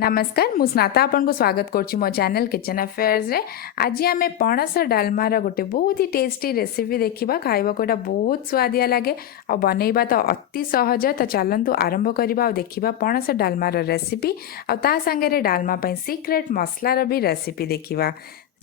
नमस्कार मु स्नाता आपन को स्वागत करछि मो चैनल किचन अफेयर्स रे। आज आम पणस डालमार गोटे बहुत ही टेस्टी रेसिपी देखा। खाइबा को बहुत स्वादिया लगे और बनैबा तो अति सहज। तो चलतु आरंभ करबा और देखिबा पणस डालमार रेसिपी और ता संगे डालमा पई सीक्रेट मसलार भी रेसिपी देखिबा।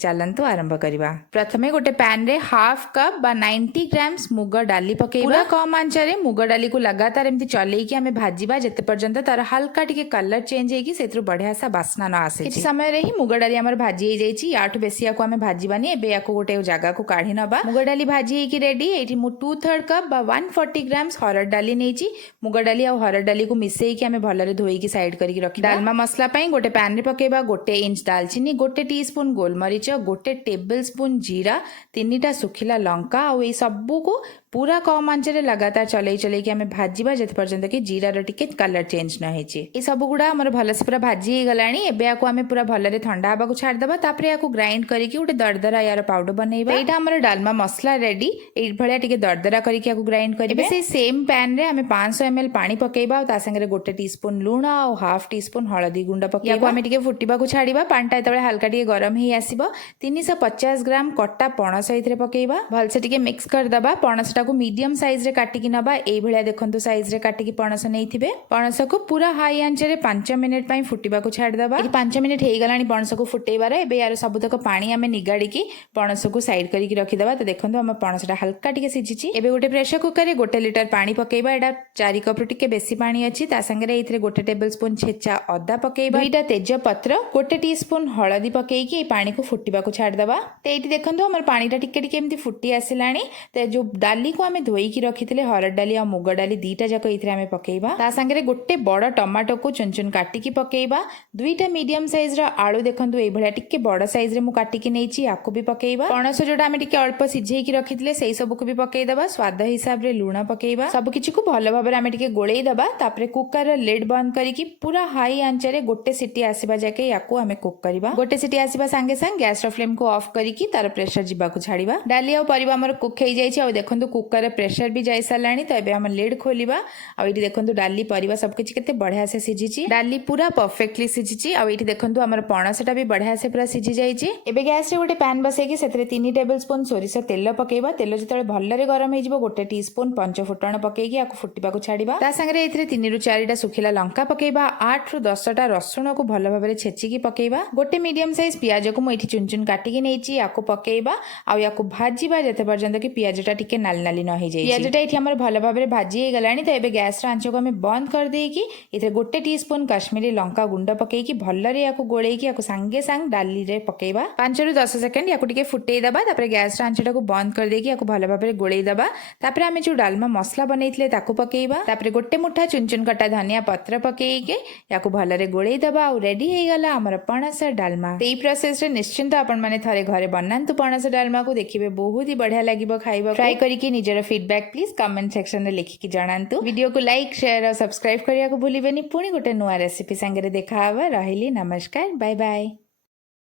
चलतु आरंभ करवा। प्रथमे गोटे पैन रे हाफ कप बा 90 ग्राम्स मुग डाली पकेइबा। पूरा कम आंचरे मुग डाली को लगातार एमती चलेकी आमे भाजीबा जेते पर्यंत तार हल्का टिके कलर चेंज हेकी सेत्रु बढ़िया सा बास्ना न आसे। किछि समय रे ही मुग डाली हमर भाजी हे जाईची। याठु बेसी याको आमे भाजीबानी। एबे याको गोटे जगह को काढी नबा। मुग डाली भाजी हेकी रेडी। एठी मु 2/3 कप बा 140 ग्राम्स हरड डाली नेची। मुग डाली और हरड डाली को मिसेईकी आमे भलरे धोईकी साइड करके रखी। डालमा मसला पई गोटे पैन रे पकेइबा। गोटे इंच दालचीनी, गोटे टीस्पून गोलमरीच, गोटे टेबल स्पून जीरा, 3टा सुखिला लंका और ये सबू को पूरा कम आंचरे लगातार चलई चलैकी आमे भाजीबा जेते पर्यंत कि जीरार टिके कलर चेंज न हेची। ए सब गुडा हमर भलसे पूरा भाजी हे गलानी। एबे याको आमे पूरा भलरे ठंडा हबा को छाड़ दबा। तापरे याको ग्राइंड करिकि उटे दरदरा यार पाउडर बनैबा। एटा हमर डालमा मसला रेडी। ए भलिया टिके दरदरा करिकि याको ग्राइंड करिबे। एबे से सेम पैन रे आमे 500 ml पानी पकेइबा और ता संगे गोटे टीस्पून लूण और हाफ टीस्पून हळदी गुंड पकेइबा। याको आमे टिके फुटिबा को छाड़ीबा। पानीटा एतबे हल्का टिके गरम हे आसीबो। 350 ग्राम कट्टा पणस एथिरे पकेइबा। भलसे टिके मिक्स कर दबा। पणसटा को मीडियम साइज रे काटिकी नबा। ए भलिया देखंतु साइज रे काटिकी पणस नेइथिबे। पणस को पूरा हाई आंच रे 5 मिनिट पई फुटिबा को छाड़ दबा। 5 मिनिट हे गलानी पणस को फुटेइबार। एबे यार सबुतक पानी आमे निगाड़ी की पणस को साइड करिकी रखि दबा। तो देखंतु हम पणसटा हल्का टिके सिझिची। एबे गोटे प्रेशर कुकर रे 1 लिटर पानी पकेइबा। एडा 4 कप टिके बेसी पानी अछि। ता संगे रे एथिरे गोटे टेबल स्पून छेचा अदा पकेइबा। 2टा तेज पत्र, गोटे टीस्पून हळदी पकेइकी ए पानी को फुटिबा को छाड़ दबा। तो एठी देखंतु हमर पानीटा टिके टिके एमती फुटी आसिलानी। तो जो डाली को आमे धोईकी रखिथिले हरड डाली और मुग डाली दीटा जाक एथिरे आमे पकेइबा। ता संगे गोटे बड़ टमाटो को चुन चुन काटिकी पकेइबा। 2टा मीडियम साइज रा आलू देखंतु ए भलिया टिके बड़ साइज रे मु काटिकी नेइची। याको भी पकेइबा। पणस जोडा आमे टिके अल्प सिझेईकी रखिथिले सेई सब को भी पकेइ दबा। स्वाद हिसाब रे लूण पकेइबा। सब किछि को भलो भाबरे आमे टिके गोळेई दबा। तापरे कुकर रो लिड बंद करिकी पूरा हाई आंच रे गोटे सिटी आसीबा जाके याको आमे कुक करबा। गोटे सिटी आसीबा संगे संग गैस रो फ्लेम को ऑफ करिकी तार प्रेशर जिबा को छाड़ीबा। डाली और परिबा हमर कुक हेई जाईची। आ देखंतु कुकर रे प्रेशर भी जाई सालानी। तो एबे हम लिड खोलिबा। आ एठी देखंतु डाली परिबा सब किछि केते बढ़िया से सिझिची। डाली पूरा परफेक्टली सिझिची। आ एठी देखंतु हमर पणसटा भी बढ़िया से पूरा सिझि जाईची। एबे गैस रे गोटे पैन बसेकी सेतरे 3 टेबल स्पून सोरिष तेल पकेइबा। तेल जतले भलरे गरम हे जिवो गोटे टीस्पून पंच फुटण पकेइकी आको फुटिबा को छाड़ीबा। ता संगे एथिरे 3 रु 4टा सुखिला लंका पकेइबा। 8 रु 10टा रसुण को भलो भाबरे छेचिकी पकेइबा। गोटे मीडियम साइज पियाज को मु एठी चुन चुन काटिकी नेइची। याको पकेइबा आ याको भाजीबा जेते पर्यंत कि पियाजटा टिके नाली नाली न हे जाई। पियाजटा एठी हमर भलो भाबरे भाजी हे गलानी। तो एबे गैस रा आंच को हमें बंद कर देकी एथे गोटे टीस्पून काश्मीरी लंका गुंड पकेइकी भलरे याको गोळेइकी याको संगे संग डाली रे पकेइबा। 5 रु 10 सेकंड याको टिके फुटेई दबा। तापरे गैस रा आंचटा को बंद कर देकी याको भलो भाबरे गोळेई दबा। तापरे हमें जो डालमा मसला बनैथिले ताको पकेइबा। तापरे गोटे मुठा चुन चुन कटा धनिया पत्र पकेइके याको भलरे गोळेई दबा। और रेडी हे गला हमर पणस डालमा। एई प्रोसेस रे निश्चिंत आपण माने थारे घरे बनांतु पणस डालमा को देखिबे बहुत ही बढ़िया लागिबो खाइबा। ट्राई करिके निजर फीडबैक प्लीज कमेंट सेक्शन रे लिखिकी जणांतु। वीडियो को लाइक शेयर और सब्सक्राइब करिया को भूलिबेनी। पुणी गोटे नुआ रेसिपी संगे देखा हवा। रहिली नमस्कार, बाय बाय।